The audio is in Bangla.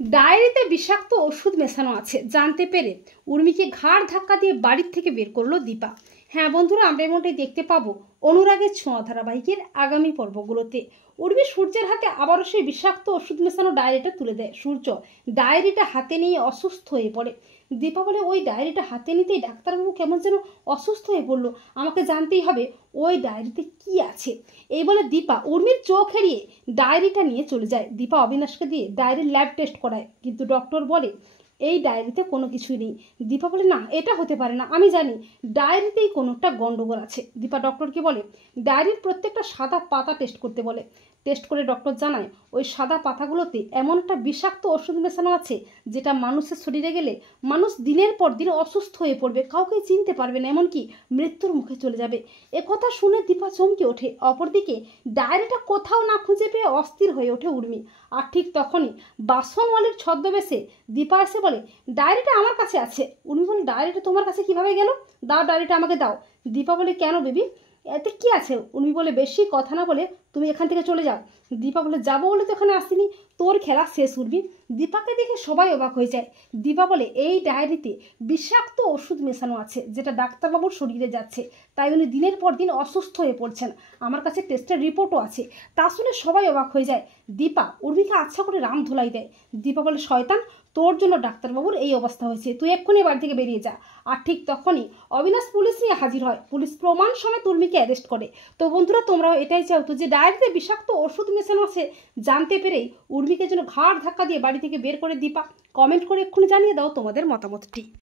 ডায়েরিতে বিষাক্ত ওষুধ মেশানো আছে জানতে পেরে উর্মিকে ঘাড় ধাক্কা দিয়ে বাড়ির থেকে বের করলো দীপা। হ্যাঁ বন্ধুরা, আমরা এমনটাই দেখতে পাবো অনুরাগের ছোঁয়া ধারাবাহিকের আগামী পর্বগুলোতে। উর্মি সূর্যের হাতে আবারও সেই বিষাক্ত ওষুধ মেশানো ডায়েরিটা তুলে দেয়। সূর্য ডায়েরিটা হাতে নিয়ে অসুস্থ হয়ে পড়ে। দীপা বলে, ওই ডায়েরিটা হাতে নিতেই ডাক্তারবাবু কেমন যেন অসুস্থ হয়ে পড়লো, আমাকে জানতেই হবে ওই ডায়েরিতে কি আছে। এই বলে দীপা উর্মির চোখ এড়িয়ে ডায়েরিটা নিয়ে চলে যায়। দীপা অবিনাশকে দিয়ে ডায়েরির ল্যাব টেস্ট করায়, কিন্তু ডক্টর বলে এই ডায়েরিতে কোনো কিছুই নেই। দীপা বলে, না এটা হতে পারে না, আমি জানি ডায়েরিতেই কোনো একটা গন্ডগোল আছে। দীপা ডক্টরকে বলে ডায়েরির প্রত্যেকটা সাদা পাতা টেস্ট করতে বলে। টেস্ট করে ডক্টর জানায় ওই সাদা পাতাগুলোতে এমন একটা বিষাক্ত ওষুধ মেশানো আছে যেটা মানুষের শরীরে গেলে মানুষ দিনের পর দিন অসুস্থ হয়ে পড়বে, কাউকে চিনতে পারবে না, এমনকি মৃত্যুর মুখে চলে যাবে। একথা শুনে দীপা চমকে ওঠে। অপরদিকে ডায়েরিটা কোথাও না খুঁজে পেয়ে অস্থির হয়ে ওঠে উর্মি। আর ঠিক তখনই বাসনওয়ালির ছদ্মবেশে দীপা এসে বলে, ডায়েরিটা আমার কাছে আছে। উর্মি বলে, ডায়েরিটা তোমার কাছে কিভাবে গেল? দাও ডায়েরিটা আমাকে দাও। দীপা বলে, কেন বেবি, এতে কি আছে? উর্মি বলে, বেশি কথা না বলে তুমি এখান থেকে চলে যাও। দীপা বলে, যাবো বলে তো এখানে আসিনি, তোর খেলা শেষ উর্মি। দীপাকে দেখে সবাই অবাক হয়ে যায়। দীপা বলে, এই ডায়েরিতে বিষাক্ত ওষুধ মেশানো আছে যেটা ডাক্তারবাবুর শরীরে যাচ্ছে, তাই উনি দিনের পর দিন অসুস্থ হয়ে পড়ছেন। আমার কাছে টেস্টের রিপোর্টও আছে। তা শুনে সবাই অবাক হয়ে যায়। দীপা উর্মিকে আচ্ছা করে রাম ধুলাই দেয়। দীপা বলে, শয়তান, তোর জন্য ডাক্তারবাবুর এই অবস্থা হয়েছে, তুই এক্ষুনি বাড়ি থেকে বেরিয়ে যা। আর ঠিক তখনই অবিনাশ পুলিশ নিয়ে হাজির হয়। পুলিশ প্রমাণ সমেত উর্মিকে অ্যারেস্ট করে। তো বন্ধুরা, তোমরাও এটাই চাও তো যে ডায়েরিতে বিষাক্ত ওষুধ মেশানো আছে জানতে পেরেই উর্মিকে যেন ঘাড় ধাক্কা দিয়ে বাড়ি থেকে বের করে দীপা? কমেন্ট করে এক্ষুনি জানিয়ে দাও তোমাদের মতামতটি।